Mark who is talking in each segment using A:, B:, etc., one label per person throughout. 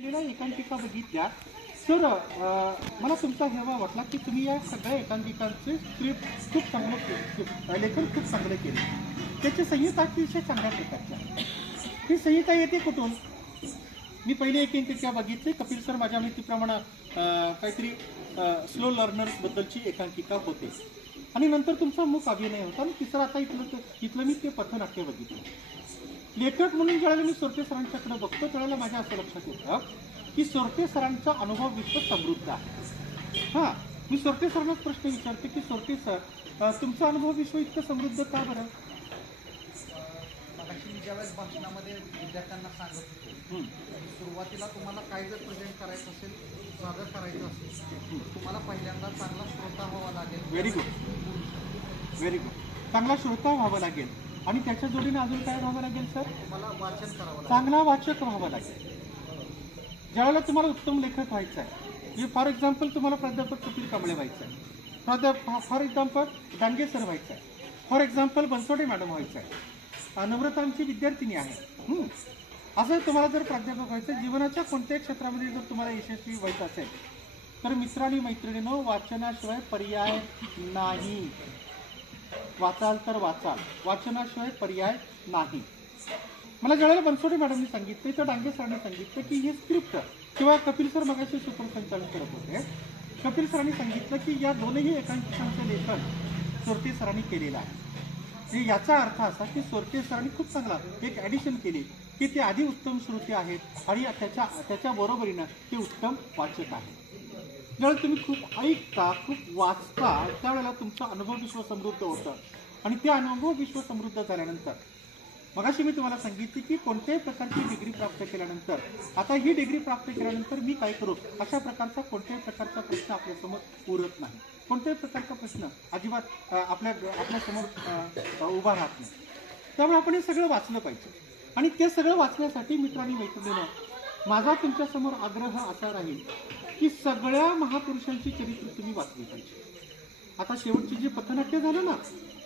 A: केलेल्या एकांकिका बघितल्या. तर मला तुमचा हेवा वाटला की तुम्ही या सगळ्या एकांकिकांचे स्क्रिप्ट खूप चांगलं लेखन खूप चांगलं केलं. त्याची संहिता अतिशय चांगल्या प्रकारच्या ही संहिता येते कुठून? मी पहिले एकांकिका बघितली. कपिल सर माझ्या माहितीप्रमाणे काहीतरी स्लो लर्नर्स बद्दलची एकांकिका होते. आणि नंतर तुमचा मुख अभिनय होता. आणि तिसरा आता इथलं इथलं मी ते पथनाट्य बघितलं. लेखक म्हणून ज्यावेळेला मी सोरटे सरांच्याकडे बघतो त्यावेळेला माझ्या असं लक्षात येतं की सोरटे सरांचा अनुभव विश्व समृद्ध आहे. हां मी सोरटे सरांनाच प्रश्न विचारते की सोरटे सर तुमचा अनुभव विश्व इतकं समृद्ध का बरं?
B: मी ज्यावेळेस भाषणामध्ये विद्यार्थ्यांना सांगत होतो सुरुवातीला तुम्हाला काय जर प्रेझेंट करायचं असेल सादर करायचं असेल तुम्हाला पहिल्यांदा चांगला श्रोता व्हावा लागेल.
A: Very good. व्हेरी गुड चांगला श्रोता व्हावं लागेल. आणि त्याच्या जोडीने अजून काय व्हावं लागेल सर? चांगला वाचक व्हावं लागेल. ज्यावेळेला तुम्हाला उत्तम लेखक व्हायचं आहे म्हणजे फॉर एक्झाम्पल तुम्हाला प्राध्यापक कपिल कांबळे व्हायचं आहे प्राध्यापक फॉर एक्झाम्पल डांगे सर व्हायचं आहे फॉर एक्झाम्पल बनसोडे मॅडम व्हायचं आहे नम्रता आमची विद्यार्थिनी आहे. असं तुम्हाला जर प्राध्यापक व्हायचं जीवनाच्या कोणत्याही क्षेत्रामध्ये जर तुम्हाला यशस्वी व्हायचं असेल तर मित्र आणि मैत्रिणीनं वाचनाशिवाय पर्याय नाही. वाचाल तर वाचाल. वाचनाशिवाय पर्याय नाही. मला ज्यावेळेला बनसोडे मॅडमनी सांगितले तर डांगे सरांनी सांगितलं की हे स्क्रिप्ट किंवा कपिल सर मगाशी सुपरसंचालन करत होते. कपिल सरांनी सांगितलं की या दोनही एकांकिकांचं लेखन सोरटे सरांनी केलेलं आहे. म्हणजे याचा अर्थ असा की सोरटे सरांनी खूप चांगला एक ॲडिशन केली की ते आधी उत्तम श्रोते आहेत आणि त्याच्या त्याच्या बरोबरीनं ते उत्तम वाचक आहेत. ज्यावेळेला तुम्ही खूप ऐकता खूप वाचता त्यावेळेला तुमचा अनुभव विश्व समृद्ध होतं. आणि ते अनुभव विश्व समृद्ध झाल्यानंतर मगाशी मी तुम्हाला सांगितले की कोणत्याही प्रकारची डिग्री प्राप्त केल्यानंतर आता ही डिग्री प्राप्त केल्यानंतर मी काय करू? अशा प्रकारचा कोणत्याही प्रकारचा प्रश्न आपल्यासमोर उरत नाही. कोणत्याही प्रकारचा प्रश्न अजिबात आपल्या आपल्यासमोर उभा राहत नाही. त्यामुळे आपण हे सगळं वाचलं पाहिजे. आणि ते सगळं वाचण्यासाठी मित्रांनी मैत्रिणीनं माझा तुमच्यासमोर आग्रह असा राहील की सगळ्या महापुरुषांची चरित्र तुम्ही वाचली पाहिजे. आता शेवटची जे पथनाट्य झालं ना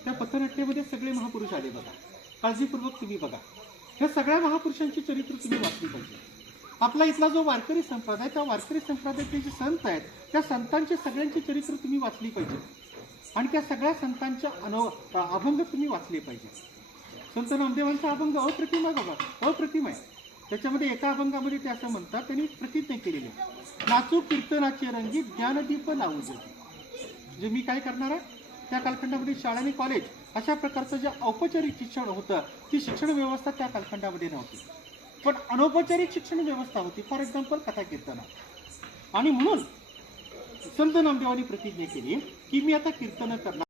A: त्या पथनाट्यामध्ये सगळे महापुरुष आले बघा. काळजीपूर्वक तुम्ही बघा. ह्या सगळ्या महापुरुषांची चरित्र तुम्ही वाचली पाहिजे. आपला इथला जो वारकरी संप्रदाय त्या वारकरी संप्रदायाचे जे संत आहेत त्या संतांचे सगळ्यांची चरित्र तुम्ही वाचली पाहिजे. आणि त्या सगळ्या संतांच्या अनव अभंग तुम्ही वाचले पाहिजे. संत नामदेवांचा अभंग अप्रतिम आहे बाबा. अप्रतिम आहे. त्याच्यामध्ये एका अभंगामध्ये ते असं म्हणतात त्यांनी प्रतिज्ञा केलेली आहे नाचू कीर्तनाचे रंगी ज्ञानदीप लावू जगी जे मी काय करणार आहे? त्या कालखंडामध्ये शाळा आणि कॉलेज अशा प्रकारचं जे औपचारिक शिक्षण होतं ती शिक्षण व्यवस्था त्या कालखंडामध्ये नव्हती. पण अनौपचारिक शिक्षण व्यवस्था होती फॉर एक्झाम्पल कथा कीर्तना. आणि म्हणून संत नामदेवानी प्रतिज्ञा केली की मी आता कीर्तन करणार